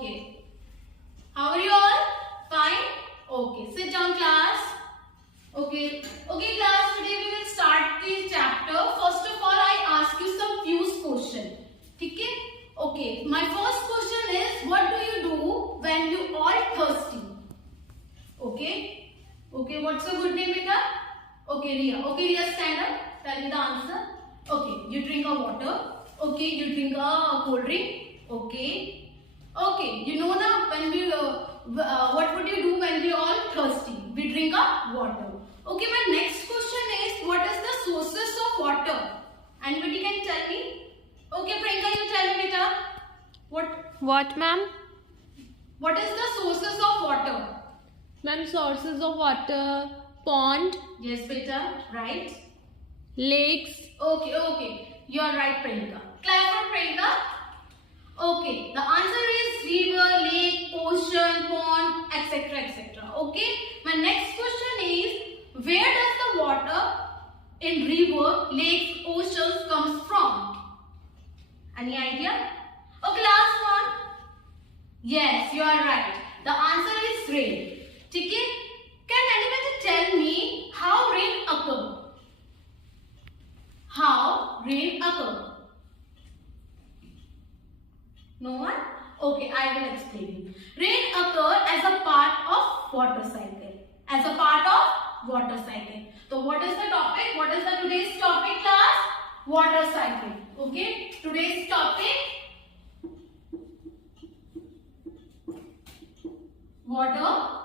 Okay. How are you all? Fine? Okay. Sit down, class. Okay. Okay, class. Today we will start the chapter. First of all, I ask you some fuse question. Okay? Okay. My first question is, what do you do when you all thirsty? Okay. Okay. What's your good name, beta? Okay, Ria. Okay, Ria, stand up. Tell me the answer. Okay. You drink a water. Okay. You drink a cold drink. Okay. Okay. You know now when we what would you do when we all thirsty? We drink a water. Okay. My next question is, what is the sources of water? Anybody can tell me? Okay, Priyanka, you tell me, beta. What, ma'am? What is the sources of water? Ma'am, sources of water, pond, Yes, beta. Right. lakes. Okay. Okay. You are right, Priyanka. Clap for Priyanka. Okay. The answer is river, lake, ocean, pond, etc. etc. Okay. My next question is, where does the water in river, lakes, oceans comes from? Any idea? Okay, last one. Yes, you are right. The answer is rain. Okay? Can anybody tell me how rain occurs? How rain occurs? No one? Okay, I will explain you. Rain occurs as a part of water cycle. As a part of water cycle. So what is the topic? What is the today's topic, class? Water cycle. Okay? Today's topic, water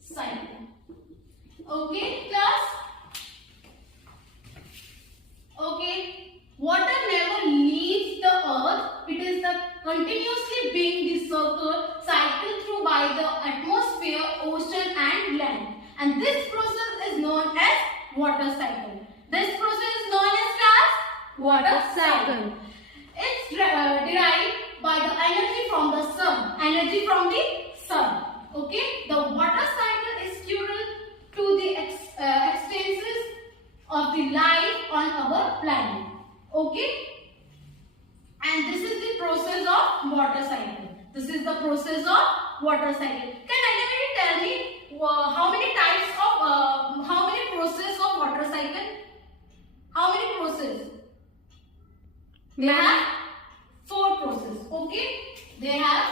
cycle. Okay, class? Okay. Water never leaves the earth. It is the continuously being the cycle through by the atmosphere, ocean and land. And this process is known as water cycle. This process is known as class? Water cycle. It's derived by the energy from the sun. Energy from the sun. Okay. The water cycle is crucial to the extensions of the life on our planet. Okay. And this is the process of water cycle. This is the process of water cycle. Can anybody tell me how many types of how many process of water cycle? How many process? They have 4 process. Okay. They have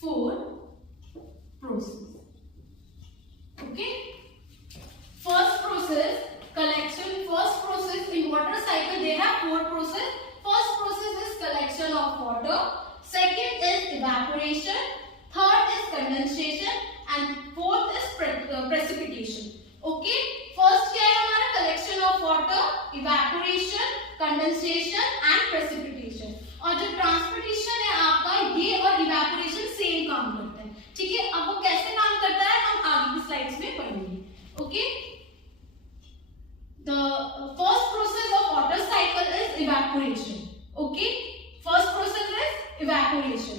4 process. Okay. First process, collection. First process in water cycle, they have 4 process. First process is collection of water. Second is evaporation. Third is condensation. And fourth is precipitation. Okay. First क्या है हमारा? collection of water, evaporation, condensation and precipitation. और जो transpiration है आपका, ये और evaporation same काम करता है. ठीक है. अब वो कैसे काम करता है हम आगे की स्लाइड्स में पढ़ेंगे. Okay. The first process of water cycle is evaporation. Okay. First process is evaporation.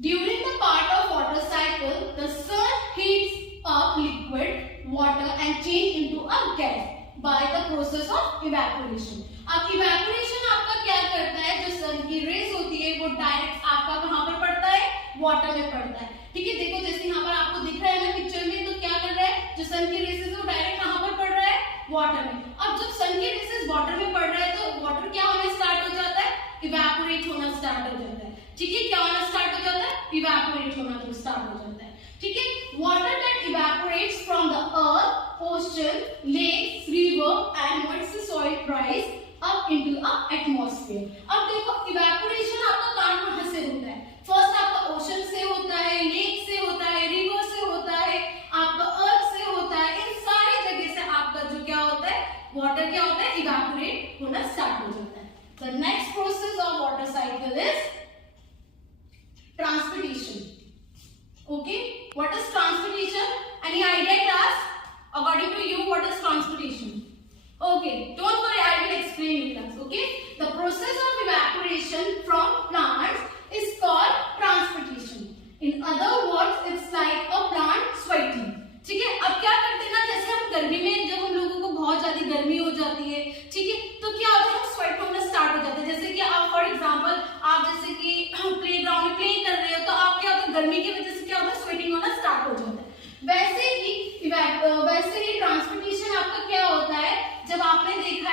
During the part of water cycle, the sun heats up liquid water and change into a gas by the process of evaporation. अब evaporation आपका क्या करता है? जो sun की rays होती है वो डायरेक्ट आपका कहाँ पर पड़ता है? वाटर में पड़ता है. ठीक है. देखो जैसे यहाँ पर आपको दिख रहा है ना पिक्चर में, तो क्या कर रहा है? जो सन की रेसेस वो डायरेक्ट कहाँ पर पड़ रहा है? वाटर में. अब जब सन की रेसेस वाटर में पड़ रहा है तो वाटर क्या होना स्टार्ट हो जाता है? इवेपोरेट होना स्टार्ट हो जाता है. ठीक है. क्या होना स्टार्ट हो जाता है? इवेपोरेट होना स्टार्ट हो जाता है. ठीक है. Water that evaporates from the earth, ocean, lakes, river and what's the soil rise up into a atmosphere. अब देखो इवेपोरेशन आपका काम कहाँ से होता है? फर्स्ट आपका ओशन से होता है, लेक से होता है, रिवर से होता है, आपका अर्थ से होता है. इन सारी जगह से आपका जो क्या होता है? वाटर क्या होता है? इवेपोरेट होना स्टार्ट हो जाता है. The next process of water cycle is transpiration. Okay. What is transpiration? Any idea, class? According to you, what is transpiration? Okay. Don't worry, I will explain you, class. Okay. The process of evaporation from plants is called transpiration. In other words, it's like a plant sweating. ठीक है. अब क्या करते हैं ना, जैसे हम गर्मी में जब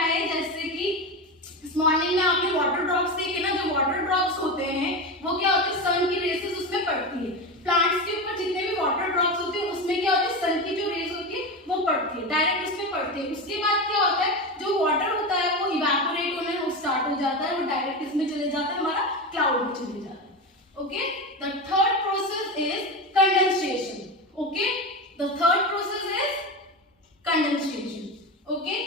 है जैसे कि इस मॉर्निंग में आपने वाटर ड्रॉप्स देखे ना, जो वाटर ड्रॉप्स होते हैं वो क्या होते हैं, सन की रेसेस उसमें पड़ती है। प्लांट्स के ऊपर जितने भी वाटर ड्रॉप्स होते हैं उसमें क्या होता है, सन की जो रेस होती है वो पड़ती है, डायरेक्ट उसमें पड़ती है। उसके बाद क्या होता है, जो वाटर होता है वो इवेपोरेट होने वो स्टार्ट हो जाता है, वो डायरेक्ट इसमें चले जाता है, हमारा क्लाउड में चले जाता है। Okay, the third process is condensation. Okay, the third process is condensation. Okay,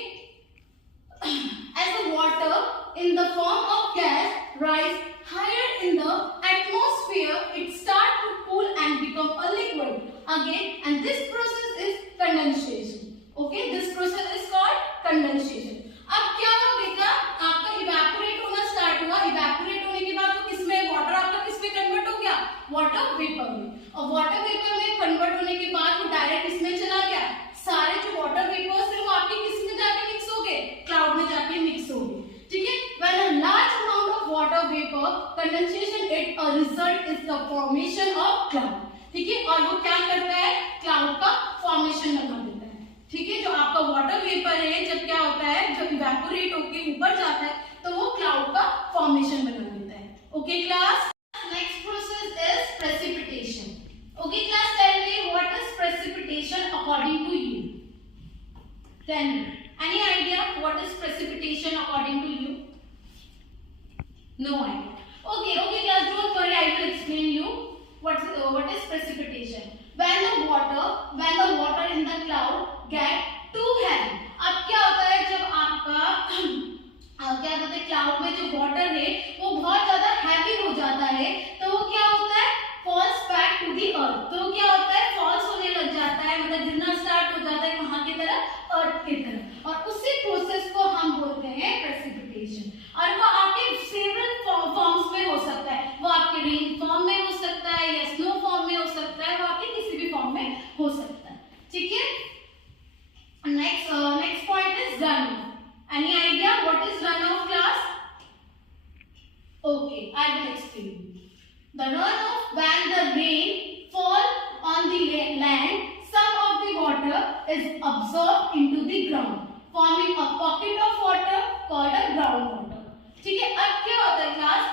as the water in the form of gas rise higher in the atmosphere, it start to cool and become a liquid again, and this process is condensation. Okay, this process is called condensation. अब क्या हुआ बेटा, आपका इवेपोरेट होना स्टार्ट हुआ, इवेपोरेट होने के बाद वो किसमें, वाटर आपका किसमें कन्वर्ट हो गया, वाटर वेपर में। और वाटर वेपर में कन्वर्ट होने के बाद वो डायरेक्ट इसमें चला गया, सारे जो वाटर वेपर्स थे वो आपके किसमें जाके मिक्स हो गए, क्लाउड में जाके मिक्स हो गए। ठीक है, when a large amount of water vapor condensation, it a result is the formation of cloud। ठीक है, और वो क्या करता है, क्लाउड का फॉर्मेशन बना देता है। ठीक है, जो आपका वाटर वेपर है जब क्या होता है, जब इवेपोरेट होके ऊपर जाता है तो वो क्लाउड का फॉर्मेशन बना देता है। Okay class, next process is precipitation. Okay class, tell me what is precipitation according to you? Tell me, any idea what is precipitation according to you? No idea. Okay, class, don't worry, I will explain you what is precipitation. When the water in the cloud get too heavy. अब क्या होता है, जब आपका क्या बोलते हैं, क्लाउड में जो वाटर है वो बहुत ज्यादा हैवी हो जाता है, तो वो क्या होता है, फॉल्स बैक टू दी अर्थ। तो क्या होता है, फॉल्स होने लग जाता है, मतलब गिरना स्टार्ट हो जाता है कहाँ की तरफ, अर्थ की तरफ, और उसी प्रोसेस को हम बोलते हैं प्रेसिपिटेशन। और वो आपके सेवरल फॉर्म्स में हो सकता है, वो आपके रेन फॉर्म में हो सकता है या स्नो फॉर्म में हो सकता है, वो आपके किसी भी फॉर्म में हो सकता है। ठीक है, next point is run of. Any idea what is run of class? Okay, I will explain. The runoff, when the rain fall on the land, some of the water is absorbed into the ground, forming a pocket of water called a groundwater. ठीक है, अब क्या होता है क्लास,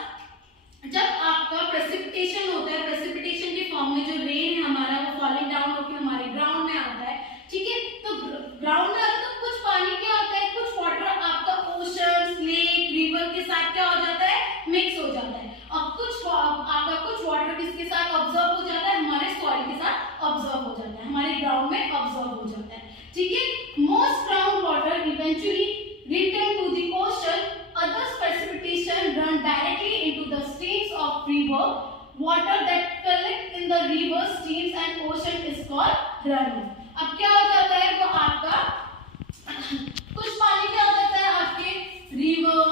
जब आपका प्रेसिपिटेशन होता है, प्रेसिपिटेशन के फॉर्म में जो रेन है हमारा वो फॉलिंग डाउन होकर हमारे ग्राउंड में आता है। ठीक है, तो ग्राउंड में आता है तो कुछ पानी क्या होता है, कुछ वाटर आपका ओशन, लेक, रिवर के साथ क्या हो जाता है, मिक्स हो जाता है, और आपका कुछ वाटर किसके साथ ऑब्जर्व हो जाता है, हमारे सॉइल के साथ ऑब्जर्व हो जाता है, हमारे ग्राउंड में ऑब्जर्व हो जाता है। ठीक है, most ground water eventually return to the ocean, others precipitation run directly into the streams of river, water that collect in the river, streams and ocean is called run. अब क्या हो जाता है, वो आपका कुछ पानी क्या हो जाता है, आपके रिवर,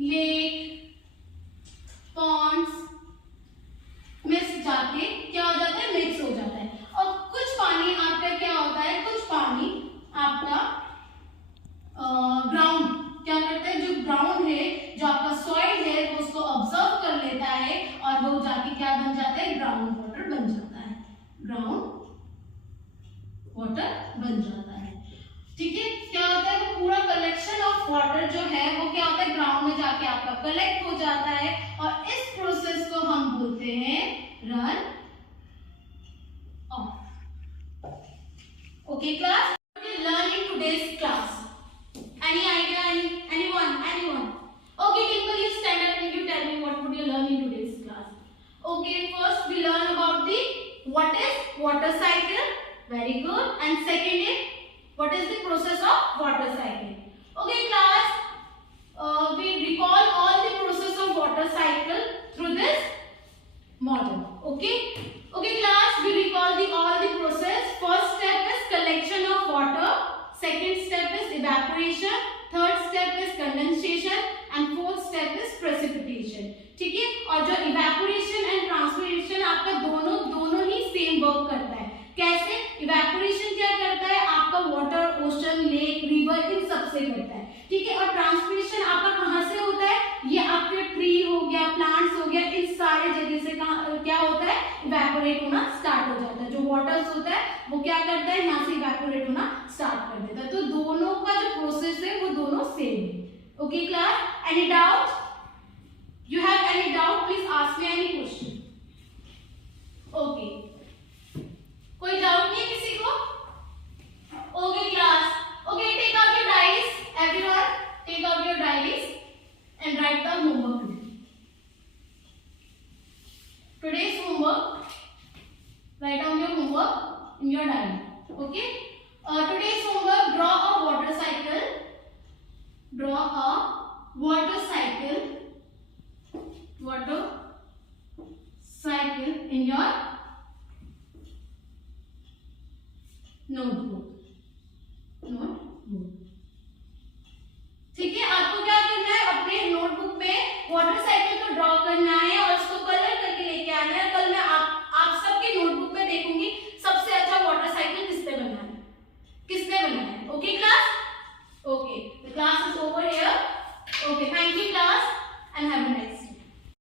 लेक, पॉन्ड्स में जाके क्या हो जाता है, मिक्स हो जाता है, और कुछ पानी आपका क्या होता है, कुछ पानी आपका ग्राउंड क्या करता है, जो ग्राउंड है, जो आपका सॉइल है वो उसको ऑब्जर्व कर लेता है, और वो जाके क्या बन जाता है, ग्राउंड वाटर बन जाता है, ग्राउंड वाटर बन जाता है। ठीक है, क्या होता है, वो पूरा कलेक्शन ऑफ वाटर जो है वो क्या होता है, ग्राउंड में जाके आपका कलेक्ट हो जाता है, और इस प्रोसेस को हम बोलते हैं run of. Okay class, learn in today's class. Any idea, anyone? Okay, Dimple, you stand up and you tell me what would you learn in today's class. Okay, first we learn about the what is water cycle. Very good. And second is what is the process of water cycle. Okay class, we recall all the process of water cycle through this model. Okay class, we recall all the process. First step is collection of water, second step is evaporation, third step is condensation, and fourth step is precipitation. ठीक है, और जो evaporation and transpiration आपका दोनों ही same work करता है। कैसे? इवेपोरेशन क्या करता है, आपका वाटर, ओशन, लेक, रिवर, इन सब से करता है। ठीक है, और ट्रांसपिरेशन आपका कहाँ से होता है, ये आपके ट्री हो गया, प्लांट्स हो गया, इन सारे जगह से क्या होता है, इवेपोरेट होना स्टार्ट हो जाता है। जो वाटर्स होता है वो क्या करता है, यहाँ से इवेपोरेट होना स्टार्ट कर देता है। तो दोनों का जो प्रोसेस है वो दोनों सेम है। Okay class, any doubt? You have any doubt? Please ask me any question. Okay, कोई डाउट नहीं है किसी को? Okay class, okay, take out your diaries, everyone take out your diaries and write the homework today. Today's homework, write down your homework in your diary. Okay? Today's homework, draw a water cycle. Draw a water cycle. Water cycle in your notebook.